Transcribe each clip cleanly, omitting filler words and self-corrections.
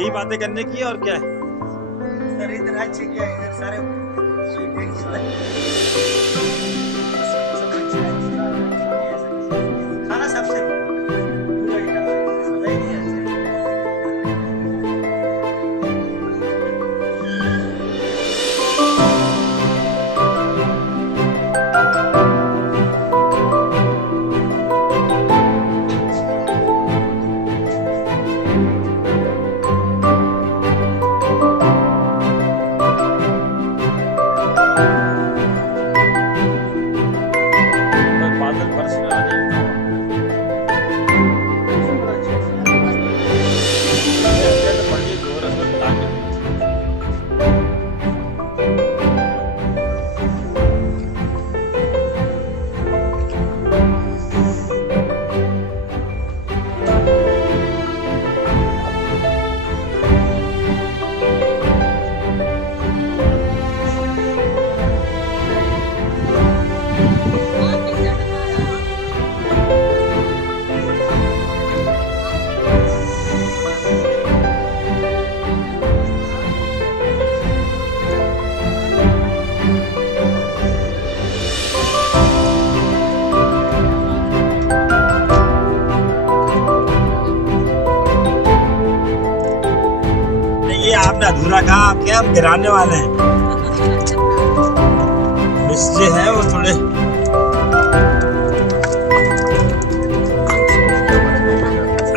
यही बातें करने की और क्या है। सर इधर अच्छे क्या है, इधर सारे खाना सबसे पूरा एकदम मजा ही नहीं आता। बादल बरस में आ जाए तो पड़ गई जोर असर लाके। ये आपने अधूरा कहा, आपके हम गिराने वाले हैं। मिस्त्री हैं वो थोड़े।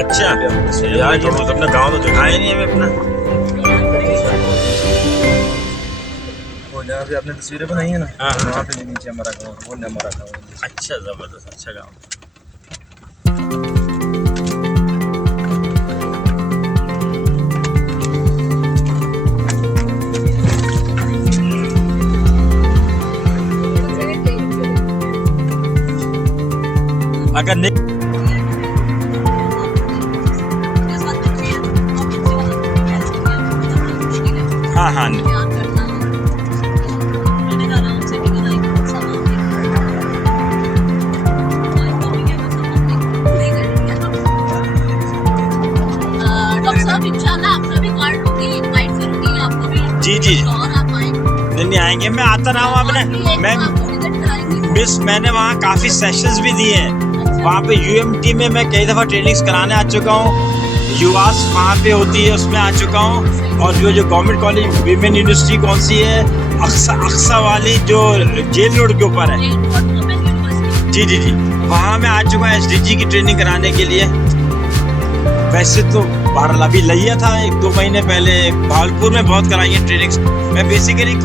अच्छा यार, ये तो अपना गांव तो दिखाया नहीं हमें अपना। वो जहाँ पे आपने तस्वीरें बनाई है ना, हाँ। वहाँ पे भी नीचे हमारा गाँव, वो नहीं हमारा गाँव। अच्छा जबरदस्त, अच्छा गाँव। अगर नहीं हाँ हाँ जी जी नहीं आएंगे, मैं आता रहा हूँ। आपने मैंने वहाँ काफ़ी सेशंस भी दिए हैं। वहाँ पे यूएमटी में मैं कई दफ़ा ट्रेनिंग्स कराने आ चुका हूँ। युवास वहाँ पे होती है, उसमें आ चुका हूँ। और जो गवर्नमेंट कॉलेज विमेन यूनिवर्सिटी कौन सी है, अक्सा वाली जो जेल रोड के ऊपर है, जी जी जी, वहाँ मैं आ चुका हूँ एसडीजी की ट्रेनिंग कराने के लिए। वैसे तो अभी लिया था 1-2 महीने पहले, भागलपुर में बहुत कराई है ट्रेनिंग्स। मैं बेसिकली